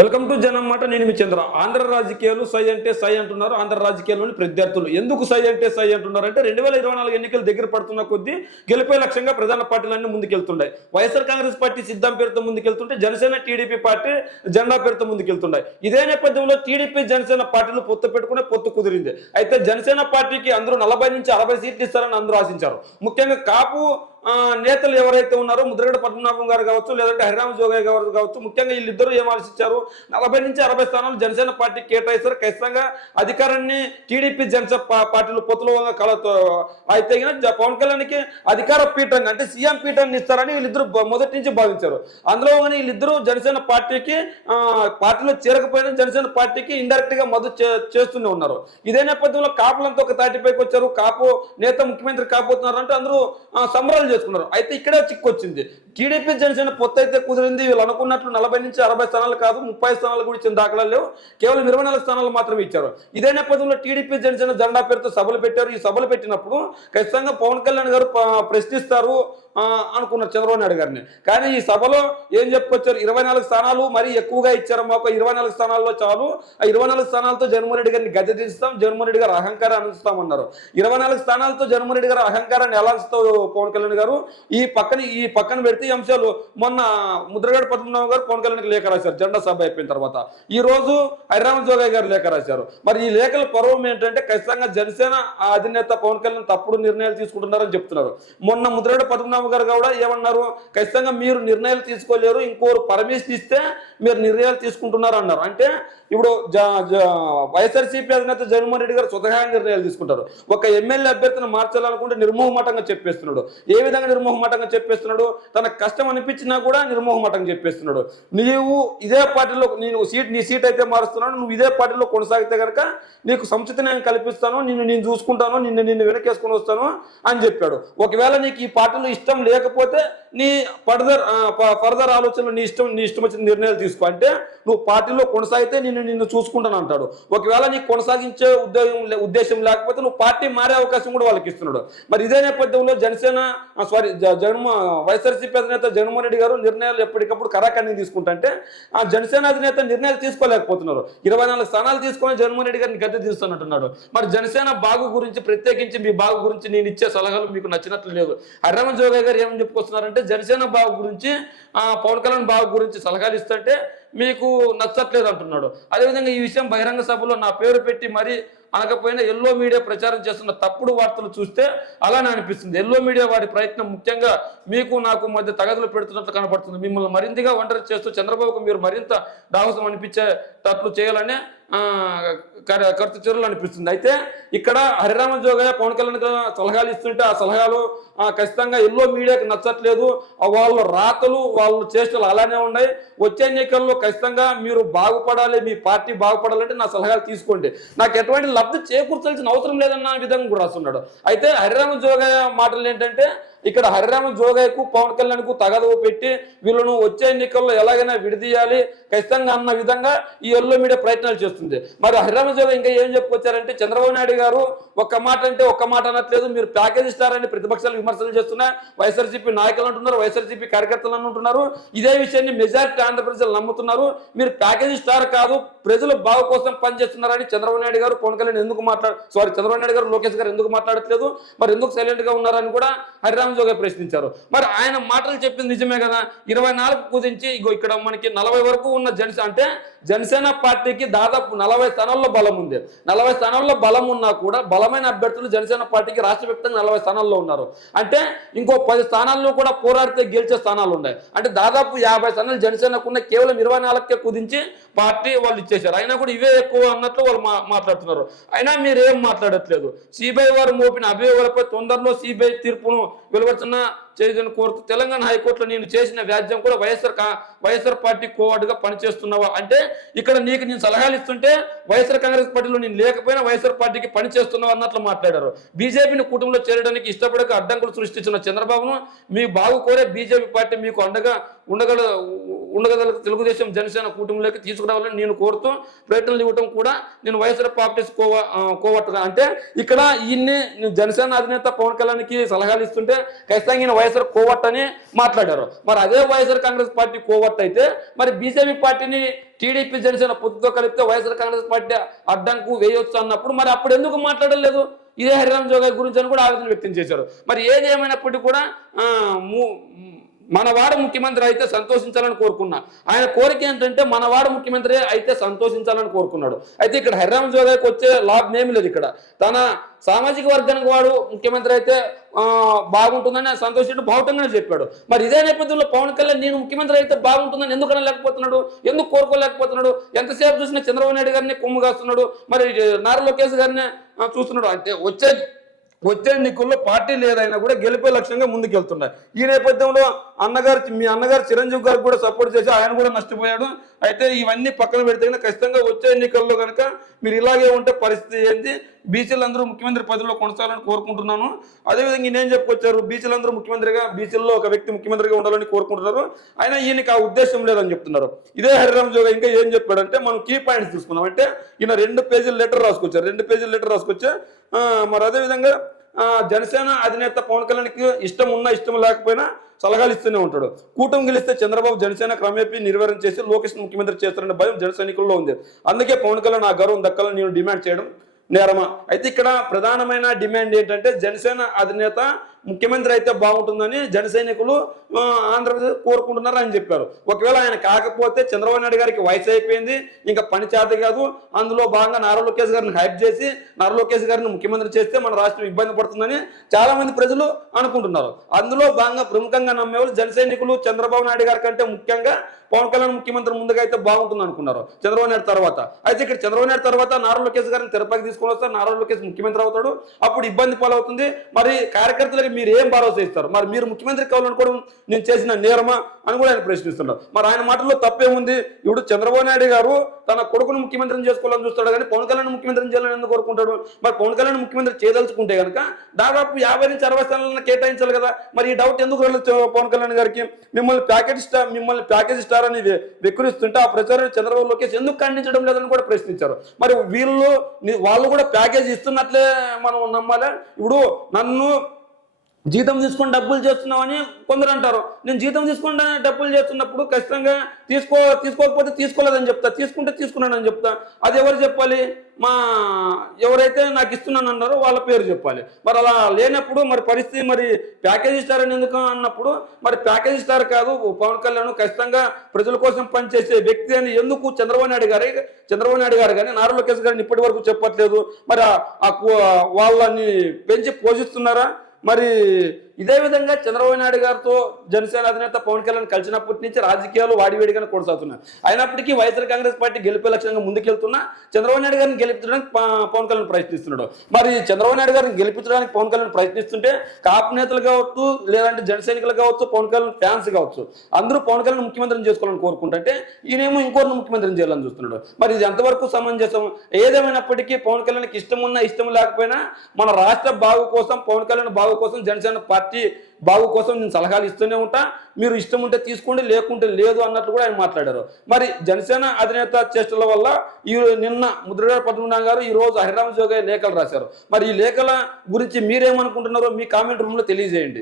Welcome to జనం మాట. నేను మీ చంద్ర. ఆంధ్ర రాజకీయాలు సై అంటే సై అంటున్నారు ఆంధ్ర రాజకీయాల్లోని ప్రత్యర్థులు. ఎందుకు సై అంటే సై అంటున్నారు అంటే 2024 ఎన్నికలు దగ్గర పడుతున్న కొద్దీ గెలిపే లక్ష్యంగా ప్రధాన పార్టీలన్నీ ముందుకెళ్తున్నాయి. వైఎస్ఆర్ కాంగ్రెస్ పార్టీ సిద్ధం పేరుతో ముందుకెళ్తుంటే జనసేన టీడీపీ పార్టీ జెండా పేరుతో ముందుకెళ్తున్నాయి. ఇదే నేపథ్యంలో టీడీపీ జనసేన పార్టీలు పొత్తు పెట్టుకునే పొత్తు కుదిరింది. అయితే జనసేన పార్టీకి అందరూ 40 నుంచి 60 సీట్లు ఇస్తారని అందరూ ఆశించారు. ముఖ్యంగా కాపు నేతలు ఎవరైతే ఉన్నారో ముద్రగడ పద్మనాభం గారు కావచ్చు, లేదంటే హరిరామ జోగయ్య గారు కావచ్చు, ముఖ్యంగా వీళ్ళిద్దరూ ఏం ఆలోచించారు, 40 నుంచి 60 స్థానాలు జనసేన పార్టీ కేటాయిస్తారు. ఖచ్చితంగా అధికారాన్ని టీడీపీ జనసేన పార్టీలు పొత్తులో కలతో అయితే పవన్ కళ్యాణ్కి అధికార పీఠంగా అంటే సీఎం పీఠాన్ని ఇస్తారని వీళ్ళిద్దరు మొదటి నుంచి భావించారు. అందులో కానీ వీళ్ళిద్దరూ జనసేన పార్టీకి పార్టీలో చేరకపోయినా జనసేన పార్టీకి ఇండైరెక్ట్ గా మద్దతు చేస్తూనే ఉన్నారు. ఇదే నేపథ్యంలో కాపులంతా ఒక తాటిపైకి వచ్చారు. కాపు నేత ముఖ్యమంత్రి కాబోతున్నారు అంటే అందరూ సంబరాలు చేసుకున్నారు. అయితే ఇక్కడే చిక్కొచ్చింది. టీడీపీ జనసేన పొత్తు అయితే కుదిరింది. వీళ్ళు అనుకున్నట్లు 40 నుంచి 60 స్థానాలు కాదు, 30 స్థానాలు కూడా ఇచ్చిన దాఖలాలు లేవు. కేవలం 24 స్థానాలు మాత్రమే ఇచ్చారు. ఇదే నేపథ్యంలో టీడీపీ జనసేన జెండా పేరుతో సభలు పెట్టారు. ఈ సభలు పెట్టినప్పుడు ఖచ్చితంగా పవన్ కళ్యాణ్ గారు ప్రశ్నిస్తారు అనుకున్నారు చంద్రబాబు నాయుడు గారిని. కానీ ఈ సభలో ఏం చెప్పుకొచ్చారు, 24 స్థానాలు మరీ ఎక్కువగా ఇచ్చారు, మాకు 24 స్థానాల్లో చాలు, ఆ 24 స్థానాలతో జగన్మోహన్ రెడ్డి గారిని గద్దె తీస్తాం, జగన్మోహన్ రెడ్డి గారు అహంకారాన్ని అందిస్తామన్నారు. 24 స్థానాలతో జగన్మోహన్ రెడ్డి గారు అహంకారాన్ని ఎలా అందిస్తావు పవన్ కళ్యాణ్ గారు? ఈ పక్కన పెడితే ఈ అంశాలు మొన్న ముద్రగడ పద్మనాభం గారు పవన్ కళ్యాణ్కి లేఖ రాశారు జెండా సభ అయిపోయిన తర్వాత. ఈ రోజు హరిరామ జోగయ్య గారు లేఖ రాశారు. మరి ఈ లేఖల పర్వం ఏంటంటే ఖచ్చితంగా జనసేన అధినేత పవన్ కళ్యాణ్ తప్పుడు నిర్ణయాలు తీసుకుంటున్నారని చెప్తున్నారు. మొన్న ముద్రగడ పద్మనాభం గారు కూడా ఏమన్నారు, ఖచ్చితంగా మీరు నిర్ణయాలు తీసుకోలేరు, ఇంకోరు పర్మిషన్ ఇస్తే మీరు నిర్ణయాలు తీసుకుంటున్నారు అన్నారు. అంటే ఇప్పుడు వైఎస్ఆర్సీపీ అధినేత జగన్మోహన్ రెడ్డి గారు స్వతహా నిర్ణయాలు తీసుకుంటారు. ఒక ఎమ్మెల్యే అభ్యర్థిని మార్చాలనుకుంటే నిర్మోహమాటంగా చెప్పేస్తున్నాడు. ఏ విధంగా నిర్మోహమాటంగా చెప్పేస్తున్నాడు? తన కష్టం అనిపించినా కూడా నిర్మోహమాటంగా చెప్పేస్తున్నాడు. నీవు ఇదే పార్టీలో నీ సీట్ అయితే మారుస్తున్నాడు, నువ్వు ఇదే పార్టీలో కొనసాగితే కనుక నీకు సముచిత న్యాయం కల్పిస్తాను, నేను చూసుకుంటాను, నిన్ను వెనకేసుకొని వస్తాను అని చెప్పాడు. ఒకవేళ నీకు ఈ పార్టీలో ఇష్టం లేకపోతే నీ ఫర్దర్ ఆలోచనలు నీ ఇష్టం వచ్చిన నిర్ణయాలు తీసుకో, అంటే నువ్వు పార్టీలో కొనసాగితే నిన్ను చూసుకుంటాను అంటాడు. ఒకవేళ నీకు కొనసాగించే ఉద్దేశం లేకపోతే నువ్వు పార్టీ మారే అవకాశం కూడా వాళ్ళకి ఇస్తున్నాడు. మరి ఇదే నేపథ్యంలో వైఎస్ఆర్సీపీ అధినేత జగన్మోహన్ రెడ్డి గారు నిర్ణయాలు ఎప్పటికప్పుడు కరాఖండిని తీసుకుంటే ఆ జనసేన అధినేత నిర్ణయాలు తీసుకోలేకపోతున్నారు. 24 స్థానాలు తీసుకొని జగన్మోహన్ రెడ్డి గారిని గద్దె తీస్తున్నట్టున్నాడు. మరి జనసేన బాగు గురించి, ప్రత్యేకించి మీ బాగు గురించి నేను ఇచ్చే సలహాలు మీకు నచ్చినట్లు లేదు. హరిరామ జోగయ్య గారు ఏమని చెప్పుకొస్తున్నారంటే జనసేన బాగు గురించి, పవన్ కళ్యాణ్ బాగు గురించి సలహాలు ఇస్తుంటే మీకు నచ్చట్లేదు అంటున్నాడు. అదేవిధంగా ఈ విషయం బహిరంగ సభలో నా పేరు పెట్టి మరి అనకపోయినా ఎల్లో మీడియా ప్రచారం చేస్తున్న తప్పుడు వార్తలు చూస్తే అలానే అనిపిస్తుంది. ఎల్లో మీడియా వారి ప్రయత్నం ముఖ్యంగా మీకు నాకు మధ్య తగదులు పెడుతున్నట్లు కనబడుతుంది. మిమ్మల్ని మరింతగా ఒంటరి చేస్తూ చంద్రబాబుకు మీరు మరింత దాహసం అనిపించేటట్లు చేయాలనే కర్త చర్యలు అనిపిస్తుంది. అయితే ఇక్కడ హరిరామ జోగయ్య పవన్ కళ్యాణ్ సలహాలు ఇస్తుంటే ఆ సలహాలు ఖచ్చితంగా ఎల్లో మీడియాకి నచ్చట్లేదు. వాళ్ళ రాతలు వాళ్ళ చేష్టలు అలానే ఉన్నాయి. వచ్చే ఎన్నికల్లో ఖచ్చితంగా మీరు బాగుపడాలి, మీ పార్టీ బాగుపడాలంటే నా సలహాలు తీసుకోండి, నాకు ఎటువంటి లబ్ధి చేకూర్చాల్సిన అవసరం లేదన్న విధంగా కూడా రాస్తున్నాడు. అయితే హరిరామ జోగయ్య మాటలు ఏంటంటే ఇక్కడ హరిరామ జోగయ్యకు పవన్ కళ్యాణ్కు తగదవు పెట్టి వీళ్ళను వచ్చే ఎన్నికల్లో ఎలాగైనా విడదీయాలి ఖచ్చితంగా అన్న విధంగా ఈ ఎల్లో మీడియా ప్రయత్నాలు చేస్తుంది. మరి హరిరామ జోగయ్య ఇంకా ఏం చెప్పుకొచ్చారంటే చంద్రబాబు నాయుడు గారు ఒక్క మాట అంటే ఒక్క మాట అనట్లేదు, మీరు ప్యాకేజ్ ఇస్తారని ప్రతిపక్షాలు విమర్శలు చేస్తున్నాయి. వైఎస్ఆర్సీపీ నాయకులు అంటున్నారు, వైఎస్ఆర్సీపీ కార్యకర్తలు అంటున్నారు. ఇదే విషయాన్ని మెజారిటీ ఆంధ్ర ప్రజలు నమ్ముతున్నారు. మీరు ప్యాకేజ్ స్టార్ కాదు, ప్రజలు బాగు కోసం పనిచేస్తున్నారని చంద్రబాబు నాయుడు గారు పవన్ కళ్యాణ్ చంద్రబాబు నాయుడు గారు లోకేష్ గారు ఎందుకు మాట్లాడట్లేదు, మరి ఎందుకు సైలెంట్ గా ఉన్నారని కూడా హరిరామ జోగయ్య ప్రశ్నించారు. మరి ఆయన మాటలు చెప్పింది నిజమే కదా. 24 కుదించి ఇక్కడ మనకి 40 వరకు ఉన్న జనసేన పార్టీకి దాదాపు 40 స్థానాల్లో బలం ఉంది. 40 స్థానాల్లో బలం ఉన్నా కూడా బలమైన అభ్యర్థులు జనసేన పార్టీకి రాష్ట్ర వ్యాప్తంగా 40 స్థానాల్లో ఉన్నారు. అంటే ఇంకో 10 స్థానాల్లో కూడా పోరాడితే గెలిచే స్థానాలు ఉన్నాయి. అంటే దాదాపు 50 స్థానాలు జనసేనకున్న కేవలం 24కే కుదించి పార్టీ వాళ్ళు ఇచ్చేశారు. అయినా కూడా ఇవే ఎక్కువ అన్నట్లు వాళ్ళు మాట్లాడుతున్నారు. అయినా మీరు ఏం మాట్లాడట్లేదు. సిబిఐ వారు మోపిన అభియోగాలపై తొందరలో సిబిఐ తీర్పును వెలువడుతున్న చేయదని కోరుతూ తెలంగాణ హైకోర్టులో నేను చేసిన వ్యాజ్యం కూడా వైఎస్ఆర్ పార్టీ కోవార్డుగా పనిచేస్తున్నావా అంటే ఇక్కడ నేను సలహాలు ఇస్తుంటే వైఎస్ఆర్ కాంగ్రెస్ పార్టీలో నేను లేకపోయినా వైఎస్ఆర్ పార్టీకి పనిచేస్తున్నావు అన్నట్లు మాట్లాడారు. బీజేపీని కుటుంబంలో చేరడానికి ఇష్టపడక అడ్డంకులు సృష్టించిన చంద్రబాబును మీ బాగు కోరే బీజేపీ పార్టీ మీకు అండగా ఉండగల తెలుగుదేశం జనసేన కూటమిలోకి తీసుకురావాలని నేను కోరుతూ ప్రయత్నాలు ఇవ్వడం కూడా నేను వైఎస్ఆర్ పార్టీ కోవట్టుగా అంటే ఇక్కడ ఈయన్ని జనసేన అధినేత పవన్ కళ్యాణ్కి సలహాలు ఇస్తుంటే ఖచ్చితంగా వైఎస్ఆర్ కోవట్ అని మాట్లాడారు. మరి అదే వైఎస్ఆర్ కాంగ్రెస్ పార్టీ కోవట్ అయితే మరి బీజేపీ పార్టీని టీడీపీ జనసేన పొత్తుతో కలిపితే వైఎస్ఆర్ కాంగ్రెస్ పార్టీ అడ్డంకు వేయొచ్చు అన్నప్పుడు మరి అప్పుడు ఎందుకు మాట్లాడలేదు? ఇదే హరిరామ్ జోగాయ్ గురించి అని కూడా ఆవేదన వ్యక్తం చేశారు. మరి ఏది ఏమైనప్పటికీ కూడా మనవాడు ముఖ్యమంత్రి అయితే సంతోషించాలని కోరుకున్నా. ఆయన కోరిక ఏంటంటే మనవాడు ముఖ్యమంత్రి అయితే సంతోషించాలని కోరుకున్నాడు. అయితే ఇక్కడ హరిరామ్ జోగాయ్కి వచ్చే లాభం ఏమీ లేదు. ఇక్కడ తన సామాజిక వర్గానికి వాడు ముఖ్యమంత్రి అయితే బాగుంటుందని సంతోషించి బాగుంటుందని చెప్పాడు. మరి ఇదే నేపథ్యంలో పవన్ కళ్యాణ్ నేను ముఖ్యమంత్రి అయితే బాగుంటుందని ఎందుకని లేకపోతున్నాడు? ఎందుకు కోరుకోలేకపోతున్నాడు? ఎంతసేపు చూసినా చంద్రబాబు నాయుడు గారిని కొమ్ము కాస్తున్నాడు, మరి నారా లోకేష్ గారిని చూస్తున్నాడు. అంటే వచ్చే ఎన్నికల్లో పార్టీ లేదైనా కూడా గెలిపే లక్ష్యంగా ముందుకెళ్తున్నాయి. ఈ నేపథ్యంలో మీ అన్నగారు చిరంజీవి గారికి కూడా సపోర్ట్ చేసి ఆయన కూడా నష్టపోయాడు. అయితే ఇవన్నీ పక్కన పెడితే ఖచ్చితంగా వచ్చే ఎన్నికల్లో కనుక మీరు ఇలాగే ఉంటే పరిస్థితి ఏంటి? బీసీలందరూ ముఖ్యమంత్రి పదవిలో కొనసాగాలని కోరుకుంటున్నాను. అదేవిధంగా నేను చెప్పుకొచ్చారు, బీసీలందరూ ముఖ్యమంత్రిగా, బీసీల్లో ఒక వ్యక్తి ముఖ్యమంత్రిగా ఉండాలని కోరుకుంటున్నారు. అయినా ఈయనకి ఆ ఉద్దేశం లేదని చెప్తున్నారు. ఇదే హరిరామ్ జోగాయ్ ఇంకా ఏం చెప్పాడంటే, మనం కీ పాయింట్స్ తీసుకున్నాం. అంటే ఈయన 2 పేజీల లెటర్ రాసుకొచ్చారు. 2 పేజీల లెటర్ రాసుకొచ్చా. మరి అదేవిధంగా జనసేన అధినేత పవన్ కళ్యాణ్కి ఇష్టం ఉన్నా ఇష్టం లేకపోయినా సలహాలు ఇస్తూనే ఉంటాడు. కూటమి గెలిస్తే చంద్రబాబు జనసేన క్రమేపీ నిర్వహణ చేసి లోకేష్ ముఖ్యమంత్రి చేస్తారనే భయం జన సైనికుల్లో ఉంది. అందుకే పవన్ కళ్యాణ్ ఆ గౌరవం దక్కాలని నేను డిమాండ్ చేయడం నేరమా? అయితే ఇక్కడ ప్రధానమైన డిమాండ్ ఏంటంటే జనసేన అధినేత ముఖ్యమంత్రి అయితే బాగుంటుందని జన సైనికులు ఆంధ్రప్రదేశ్ కోరుకుంటున్నారు అని చెప్పారు. ఒకవేళ ఆయన కాకపోతే చంద్రబాబు నాయుడు గారికి వయసు అయిపోయింది, ఇంకా పని చేత కాదు, అందులో భాగంగా నారా లోకేష్ గారిని హైప్ చేసి నారా లోకేష్ గారిని ముఖ్యమంత్రి చేస్తే మన రాష్ట్రం ఇబ్బంది పడుతుందని చాలా మంది ప్రజలు అనుకుంటున్నారు. అందులో భాగంగా ప్రముఖంగా నమ్మేవాళ్ళు జన సైనికులు చంద్రబాబు నాయుడు గారి కంటే ముఖ్యంగా పవన్ కళ్యాణ్ ముఖ్యమంత్రి ముందుగా అయితే బాగుంటుంది అనుకున్నారు చంద్రబాబు నాయుడు తర్వాత. అయితే ఇక్కడ చంద్రబాబు నాయుడు తర్వాత నారా లోకేష్ గారిని తెరపైకి తీసుకొని వస్తారు, నారా లోకేష్ ముఖ్యమంత్రి అవుతాడు, అప్పుడు ఇబ్బంది పాలవుతుంది. మరి కార్యకర్తలకు మీరు ఏం భరోసా ఇస్తారు? మరి మీరు ముఖ్యమంత్రి కావాలనుకోవడం నేను చేసిన నేరమా అని కూడా ఆయన ప్రశ్నిస్తున్నారు. మరి ఆయన మాటల్లో తప్పేముంది? ఇప్పుడు చంద్రబాబు నాయుడు గారు తన కొడుకును ముఖ్యమంత్రిని చేసుకోవాలని చూస్తాడు, కానీ పవన్ కళ్యాణ్ ముఖ్యమంత్రిని చేయాలని ఎందుకు కోరుకుంటాడు? మరి పవన్ కళ్యాణ్ ముఖ్యమంత్రి చేయదలుచుకుంటే కనుక దాదాపు 50 నుంచి 60 స్థానాలను కేటాయించాలి కదా. మరి ఈ డౌట్ ఎందుకు వెళ్ళచ్చు పవన్ కళ్యాణ్ గారికి? మిమ్మల్ని ప్యాకేజ్ స్టార్ అని వెక్కిరిస్తుంటే ఆ ప్రచారం చంద్రబాబు లోకేష్ ఎందుకు ఖండించడం లేదని కూడా ప్రశ్నించారు. మరి వాళ్ళు కూడా ప్యాకేజ్ ఇస్తున్నట్లే మనం నమ్మాలా? ఇప్పుడు నన్ను జీతం తీసుకొని డబ్బులు చేస్తున్నామని కొందరు అంటారు. నేను జీతం తీసుకుంటా డబ్బులు చేస్తున్నప్పుడు ఖచ్చితంగా తీసుకోకపోతే తీసుకోలేదని చెప్తా, తీసుకుంటే తీసుకున్నానని చెప్తా. అది ఎవరు చెప్పాలి? ఎవరైతే నాకు ఇస్తున్నాను అన్నారో వాళ్ళ పేరు చెప్పాలి. మరి అలా లేనప్పుడు మరి పరిస్థితి, మరి ప్యాకేజీ స్టార్ అని ఎందుకు అన్నప్పుడు మరి ప్యాకేజీ స్టార్ కాదు పవన్ కళ్యాణ్, ఖచ్చితంగా ప్రజల కోసం పనిచేసే వ్యక్తి అని ఎందుకు చంద్రబాబు నాయుడు గారు కానీ నారా లోకేష్ గారిని ఇప్పటి వరకు చెప్పట్లేదు? మరి వాళ్ళని పెంచి పోషిస్తున్నారా? మరి ఇదే విధంగా చంద్రబాబు నాయుడు గారితో జనసేన అధినేత పవన్ కళ్యాణ్ కలిసినప్పటి నుంచి రాజకీయాలు వాడివేడిగానే కొనసాగుతున్నాయి. అయినప్పటికీ వైఎస్ఆర్ కాంగ్రెస్ పార్టీ గెలిపే లక్ష్యంగా ముందుకెళ్తున్నా చంద్రబాబు నాయుడు గారిని గెలిపించడానికి పవన్ కళ్యాణ్ ప్రయత్నిస్తున్నాడు. మరి చంద్రబాబు నాయుడు గారిని గెలిపించడానికి పవన్ కళ్యాణ్ ప్రయత్నిస్తుంటే కాపు నేతలు కావచ్చు, లేదంటే జన సైనికులు కావచ్చు, పవన్ కళ్యాణ్ ఫ్యాన్స్ కావచ్చు, అందరూ పవన్ కళ్యాణ్ ముఖ్యమంత్రిని చేసుకోవాలని కోరుకుంటుంటే ఈయనేమో ఇంకోరిని ముఖ్యమంత్రిని చేయాలని చూస్తున్నాడు. మరి ఇది ఎంతవరకు సమంజసం? ఏదేమైనప్పటికీ పవన్ కళ్యాణ్కి ఇష్టం ఉన్నా ఇష్టం లేకపోయినా మన రాష్ట్ర బాగు కోసం, పవన్ కళ్యాణ్ బాగు కోసం, జనసేన పార్టీ బాగు కోసం నేను సలహాలు ఇస్తూనే ఉంటా. మీరు ఇష్టం ఉంటే తీసుకోండి, లేకుంటే లేదు అన్నట్లు కూడా ఆయన మాట్లాడారు. మరి జనసేన అధినేత చేష్టల వల్ల నిన్న ముద్రగడ పద్మనాభం గారు ఈ రోజు హరిరామ్ జోగాయ్ లేఖలు రాశారు. మరి ఈ లేఖల గురించి మీరేమనుకుంటున్నారో మీ కామెంట్ రూమ్లో తెలియజేయండి.